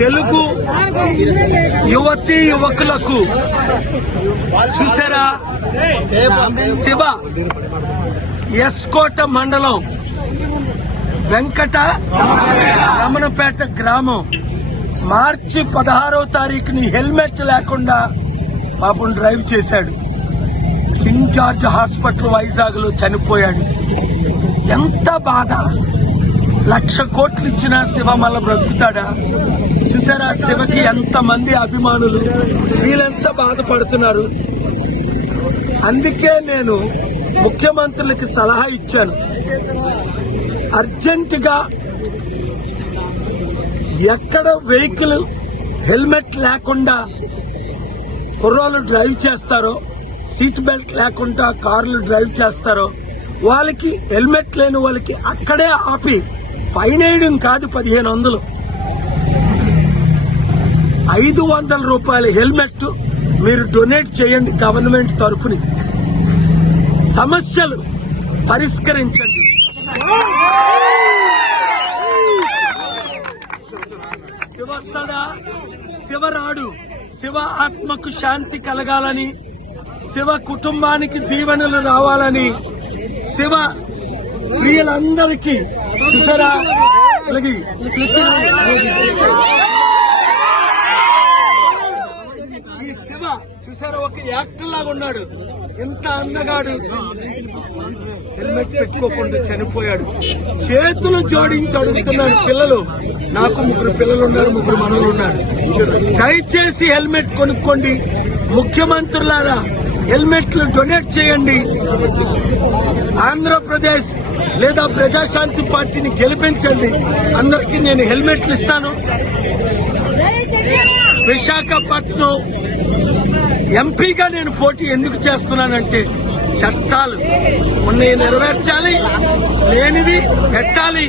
తెలుగు యువతి యువకులకు చూసారా శివ ఎస్కోట మండలం వెంకట రమణపేట గ్రామం మార్చి పదహారవ తారీఖుని హెల్మెట్ లేకుండా పాపం డ్రైవ్ చేశాడు ఇన్ఛార్జ్ హాస్పిటల్ వైజాగ్లో చనిపోయాడు ఎంత బాధ లక్ష కోట్లు ఇచ్చిన శివ మళ్ళీ బ్రతుకుతాడా చూసారా శివకి ఎంతమంది అభిమానులు వీళ్ళెంత బాధపడుతున్నారు అందుకే నేను ముఖ్యమంత్రులకి సలహా ఇచ్చాను అర్జెంటుగా ఎక్కడ వెహికల్ హెల్మెట్ లేకుండా కుర్రాళ్ళు డ్రైవ్ చేస్తారో సీట్ బెల్ట్ లేకుండా కార్లు డ్రైవ్ చేస్తారో వాళ్ళకి హెల్మెట్ లేని వాళ్ళకి అక్కడే ఆపి ఫైన్ వేయడం కాదు పదిహేను వందలు ఐదు వందల రూపాయల హెల్మెట్ మీరు డొనేట్ చేయండి గవర్నమెంట్ తరఫుని సమస్యలు పరిష్కరించండి శివస్తడా శివరాడు శివ ఆత్మకు శాంతి కలగాలని శివ కుటుంబానికి దీవెనలు రావాలని శివ ప్రియులందరికీ చూసారా ఈ శివ చూసారా ఒక యాక్టర్ లాగా ఉన్నాడు ఎంత అందగాడు హెల్మెట్ పెట్టుకోకుండా చనిపోయాడు చేతులు జోడించి అడుగుతున్నాడు పిల్లలు నాకు ముగ్గురు పిల్లలు ఉన్నారు ముగ్గురు మనలు ఉన్నారు దయచేసి హెల్మెట్ కొనుక్కోండి ముఖ్యమంత్రులారా హెల్మెట్లు డొనేట్ చేయండి ఆంధ్రప్రదేశ్ లేదా ప్రజాశాంతి పార్టీని గెలిపించండి అందరికీ నేను హెల్మెట్లు ఇస్తాను విశాఖపట్నం ఎంపీగా నేను పోటీ ఎందుకు చేస్తున్నానంటే చట్టాలు ఉన్నాయి నెరవేర్చాలి లేనివి పెట్టాలి